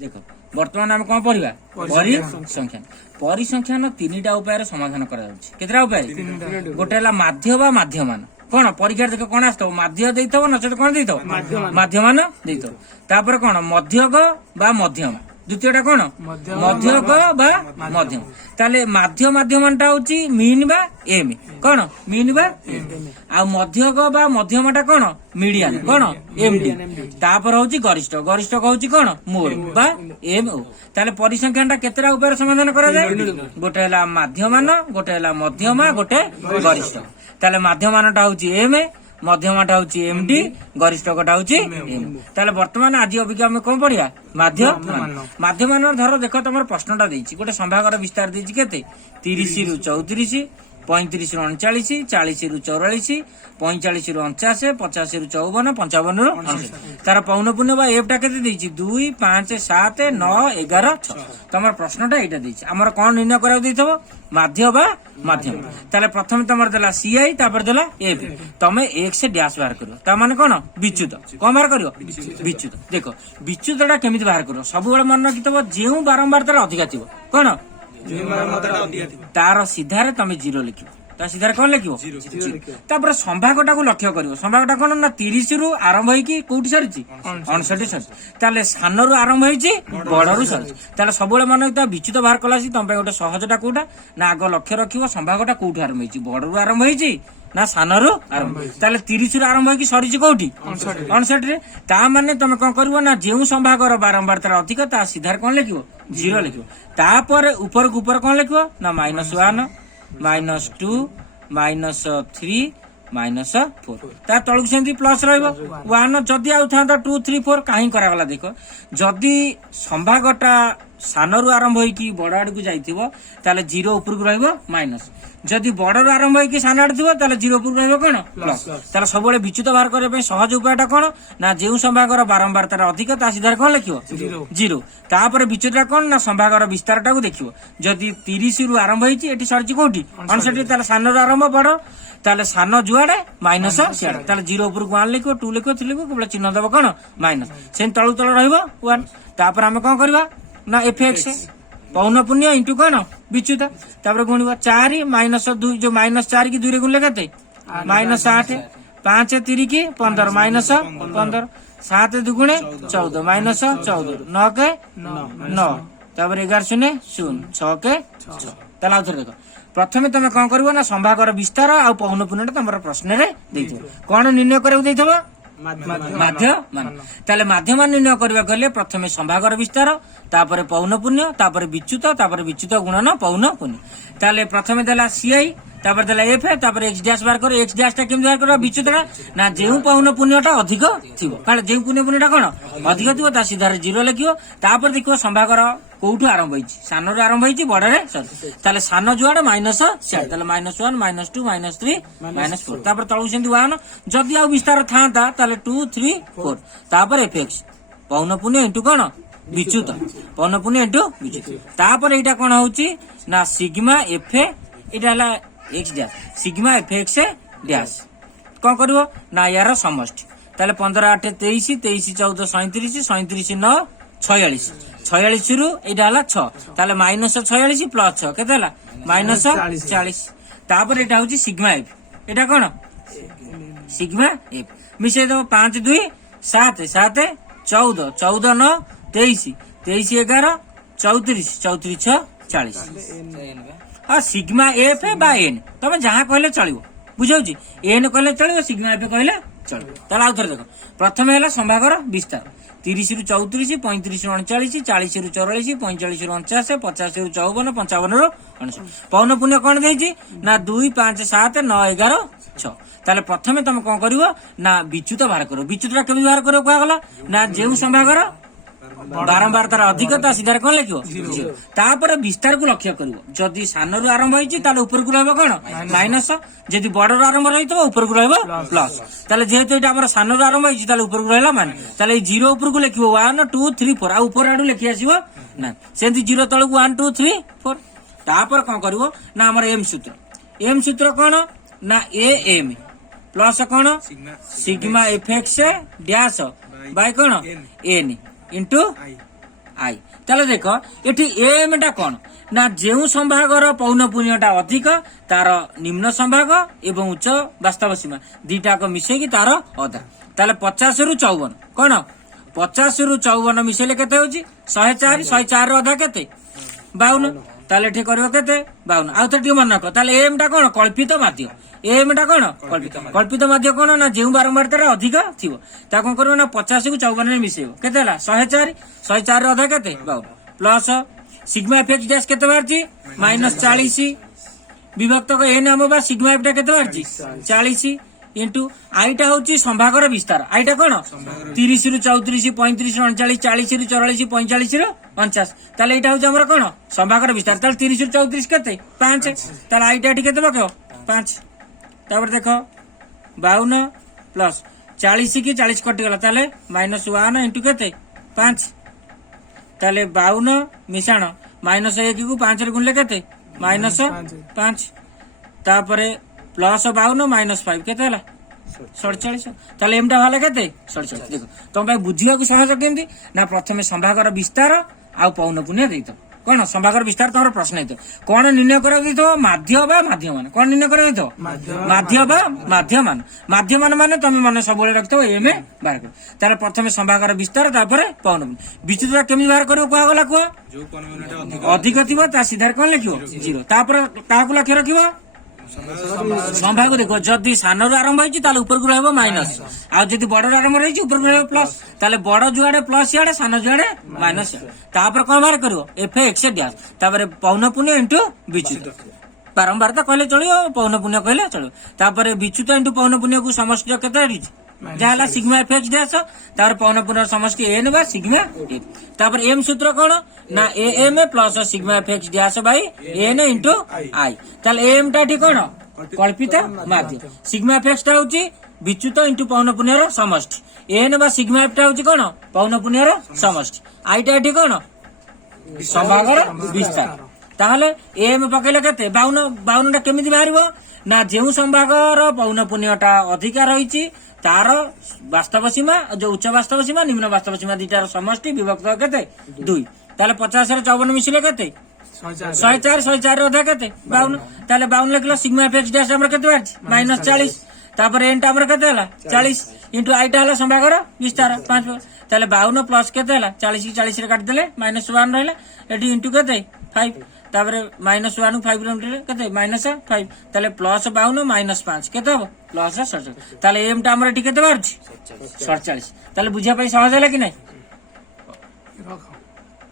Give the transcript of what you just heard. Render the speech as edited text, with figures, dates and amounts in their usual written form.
देख बर्तमान आम कौन पढ़ा परिसंख्यान परिसंख्यान तीन टा उपाय समाधान करा उपाय गोटे माध्य बा माध्यमान कौन परीक्षा देख कौन आस माध्य देथव नचेत कौन देथव माध्यमान देथव तापर कौन मध्यक बा मध्यम द्वितीयटा कौन मध्यक बा मध्यम ताले माध्य माध्यमानटा होची मीन बा एम कौन मीन बा आ मध्यक बा मध्यमटा कौन मीडियन कौन एमडी तापर होची गरिष्ठ गरिष्ठ होची कौन मोड बा एम ओ ताले परिसंख्यानटा केतेटा उपाय समाधान करा जाय गोटे हला माध्यमान गोटे हला मध्यमा गोटे गरिष्ठ ताले माध्यमानटा होची एम मध्यमाटा होची एमडी गरिष्ठकटा होची एम ताले वर्तमान आज अबिका हम कोन पढिया माध्यमान माध्यमान धर देख तमर प्रश्नटा देछि गोटे संभागर विस्तार देछि केते 30 रु 34 35 रु 39 40 रु 44 45 रु 49 50 रु 54 55 रु 59 तार पौन पुण्य बा एफटा केते देछि 2 5 7 9 11 6 तमर प्रश्नटा एटा देछि हमर कोन निर्णय करा देथबो माध्य बा माध्यम ताले प्रथम तमर देला सीआई तापर देला एफ तमे एक से डैश बाहर करियो ता माने कोन विच्युत कोन बाहर करियो विच्युत देखो विच्युतटा केमिति बाहर करियो सब बेले मन रखितबो जेउ बारंबार तार अधिका थिबो कोन तार सीधारे तमे जीरो लिखिबो ता सीधारे कोन लिखिबो तापर संभागटा को लक्ष्य करियो संभागटा कोन ना 30 रु आरंभ होई कि कोठी सरिछि 59 सरिछि ताले सान रु आरंभ होईछि बड़ रु सरिछि ताले सब बेले मन ता विच्युत बाहर कलासी तमे गोटे सहजटा कोठा ना आगो लक्ष्य रखिबो संभागटा कोठी आरंभ होईछि बड़ रु आरंभ होईछि ना सान रु आरंभ ताले 30 रु आरंभ होई सरिछि कोठी 59 रे ता माने तमे कोन करबो ना जेउ संभागर बारंबार तार अधिक ता सीधारे कोन लिखिबो जीरो लिखिबो तापर ऊपर कोन लिखिबो ना -1 -2 -3 -4 ता तळु सेंती प्लस रहइबो 1 जदी आउ थांदा 2 3 4 काहे करागला देखो जदी संभागटा सान रु आरंभ होई कि बड़ आड़ को जाइथिबो ताले 0 ऊपर को रहइबो माइनस जदी बड़ रु आरंभ होई कि सान आड़ थिबो ताले 0 ऊपर को रहइबो कोन प्लस ताले सब बेले विच्युत बाहर करे पे सहज उपायटा कोन ना जेउ संभागर बारंबार तार अधिक ता सीधार कोन लिखिबो 0 तापर विच्युतटा कोन ना संभागर विस्तारटा को देखिबो जदी 30 रु आरंभ होईछि एठी सरछि कोठी 59 ताले सान रु आरंभ बड़ ताले सान जुआडे माइनस सियाडे ताले 0 ऊपर को 1 लिखिबो 2 लिखिबो 3 लिखिबो केवल चिन्ह देबो कोन माइनस सेन तळु तळ रहइबो 1 तापर हम कोन करबा ना एफएक्स पौन पुण्य इंटू कोन विच्युत तापर गुणिबा 4 -2 जो -4 की 2 रे गुणले केते -8 5 3 की 15 -15 7 दुगुणे 14 -14 9 के 9 तापर 11 शून्य 0 6 के 6 ताला उतर देखो प्रथमे तमे कोन करबो ना संभागर विस्तार आ पौन पुण्यटा तमर प्रश्न रे देइथो कोन निर्णय करबो देइथबो माध्यमान ताले माध्यमान निर्णय करबा गले प्रथमे संभागर विस्तार तापर पौन पुण्य तापर विच्युत गुणन पौन पुण्य ताले प्रथमे देला सीआई तापर देला एफ तापर एक्स डैश बार कर एक्स डैश टा केम बार कर विच्युतटा ना जेउ पौन पुण्यटा अधिक थिबो कारण जेउ पुण्यटा कोन अधिक थिबो ता सीधारे 0 लिखियो तापर देखियो संभागर कोठु आरंभ होईछि सान रु आरंभ होईछि बड़ रे सॉरी ताले सान जुआडे माइनस सियाडे ताले -1 -2 -3 -4 तापर तळु सेंती 1 जदी आ विस्तार थांता ताले 2 3 4 तापर एफएक्स पौन पुण्य इंटू कोन विच्युत पौन पुण्य इंटू विच्युत तापर एटा कोन होउछि ना सिग्मा एफ एटा हला X dash sigma F x dash कोन करबो ना यार समष्टि ताले 15 8 23 23 14 37 37 9 46 46 रु एटा हला 6 ताले -46 प्लस 6 केते हला -40 तापर एटा होची सिग्मा एफ एटा कोन सिग्मा एफ मिसे दो 5 2 7 7 14 14 9 23 23 11 34 34 6 40 हाँ सिग्मा एफ बा एन तमे जहाँ कहले चलिबो बुझौची एन कहले चलिबो सिग्मा एफ कहले चलिबो ताला आउथर देखो प्रथमे हला संभागर विस्तार 30 रु 34 35 रु 39 40 रु 44 45 रु 49 50 रु 54 55 रु 59 पौन पुण्य कोन देछि ना 2 5 7 9 11 6 ताले प्रथमे तमे कोन करिवो ना विच्युत बाहर करो विच्युतटा केमि बाहर करो कोआ गला ना जेउ संभागर बारंबार तार अधिकता सीधारे कोन लिखिबो तापर विस्तार को लक्ष्य करिवो जदी सान रु आरंभ होईछि ताले ऊपर को रहबो कोन माइनस जदी बड़ रु आरंभ होईतो ऊपर को रहबो प्लस ताले जेहेतु एटा हमर सान रु आरंभ होईछि ताले ऊपर को रहला मान ताले 0 ऊपर को लिखिबो 1 2 3 4 आ ऊपर आडू लिखि आसीबो ना सेंती 0 तळ को 1 2 3 4 तापर कोन करिवो ना हमर एम सूत्र कोन ना ए एम प्लस कोन sigma F x dash by कोन एन इंटू आई ताले देख एठी एम टा कौन ना जेउ संभागर पौनपुण्यटा अधिक तार निम्न संभाग एवं उच्च वास्तव सीमा दीटाक मिसेकी तार अधा ताले 50 रु 54 कौन 50 रु 54 मिसेले केते होची 104 104 अधा केते 52 ताले ठीक करियो केते 52 आउ त टी मन रख ताले एम टा कौन कल्पित माध्य एम टा कौन कल्पित माध्य कौन ना जेउ बारंबारता अधिक थिवो ता कोन करबो ना 50 को 54 रे मिसेबो केते हला 104 104 रे अधा केते 52 प्लस सिग्मा एफ डैश केते बारची -40 विभक्त को एन हम बा सिग्मा एफ टा केते बारची 40 इंटू आईटा होची संभागर विस्तार आईटा कौन 30 रु 34 35 रु 39 40 रु 44 45 रु 49 ताले एटा होची हमर कौन संभागर विस्तार ताले 30 रु 34 केते 5 ताले आईटा ठी केते पकेओ 5 तापर देखो 52 प्लस 40 की 40 कटि गला ताले -1 इंटू केते 5 ताले 52 मिशाण -1 को 5 रे गुणले केते -5 तापरे प्लस 52 -5 केते हला 47 ताले एमटा वाला केते 47 देखो तुम भाई बुझिया को सहज केमती ना प्रथमे संभागर विस्तार आ पौनपुण्य देतो कौन संभागर विस्तार तोर प्रश्न हेतो कौन निर्णय कर देतो माध्य बा माध्यमान कौन निर्णय कर देतो माध्य बा माध्यमान माध्यमान माने तुम माने सब बेले रखतो एम ए बाहर कर तारे प्रथमे संभागर विस्तार तापर पौनपुण्य विचित्र केमि बाहर करियो कुआ गला कुआ जो पौनपुण्यटा अधिक थिबो ता सीधा कोन लिखिबो 0 तापर काकु लक्ष्य रखिबो संभाग देखो जदि सान रु आरंभ होइछि ताले ऊपर को रहबो माइनस आ जदि बड़ रु आरंभ होइछि ऊपर को रहबो प्लस ताले बड़ जुआडे प्लस याडे सान जुआडे माइनस तापर कोन बाहर करिवो एफ एक्स डैश तापर पौनपुण्य इनटू विच्युत बारंबार तो कहले चलियो पौनपुण्य कहले चलियो तापर विच्युत इनटू पौनपुण्य को समष्टि केते आडिछि जाला सिग्मा एफ एक्स डैश तापर पौनपुण्य समष्टि एन बा सिग्मा एफ तापर एम सूत्र कोन ना A M plus sigma F x dash by N into i ताले एम टा ठीक कोन कल्पित माध्य सिग्मा एफ एक्स टा होची विच्युत इनटू पौनपुण्यर समष्टि एन बा सिग्मा एफ टा होची कोन पौनपुण्यर समष्टि आई टा ठीक कोन संभागर विस्तार ताहले एम पकेले केते 52 टा केमिति बाहरिबो ना जेउ संभागर पौनपुण्यटा अधिकार रहिछि तार वास्तव सीमा जो उच्च वास्तव सीमा निम्न वास्तव सीमा दीटार समष्टि विभक्त केते 2 ताले 50 रे 54 मिसिले केते 104 104 अधा केते 52 ताले 52 लिखलो सिग्मा एफ एक्स डैश हमर केते बारछि -40 तापर एन टा हमर केते हला 40 इंटू आई टा हला संभागर विस्तार 5 ताले 52 प्लस केते हला 40 की 40 रे काट देले -1 रहला एटी इंटू केते 5 तापर -1 5 रे केते -5 ताले प्लस 52 -5 केते हो प्लस 47 ताले एम टा हमर एटी केते बारछि 47 ताले बुझिया पई सहज होला कि नै